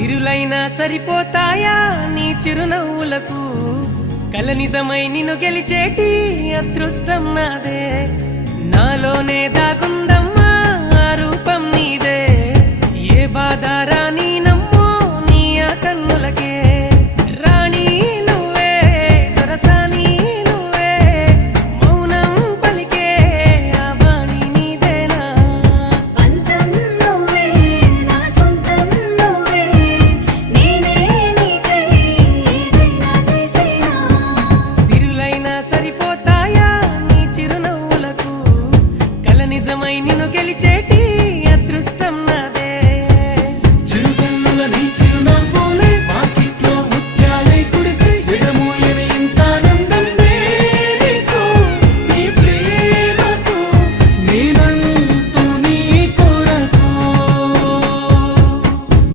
సిరులైనా సరిపోతాయా నీ చిరునవ్వులకు కల నిజమై నిన్ను గెలిచేటి అదృష్టం నాదే నాలోనే దాగుందమ్మా ఆ రూపం నీదే ఏ బాధ రాని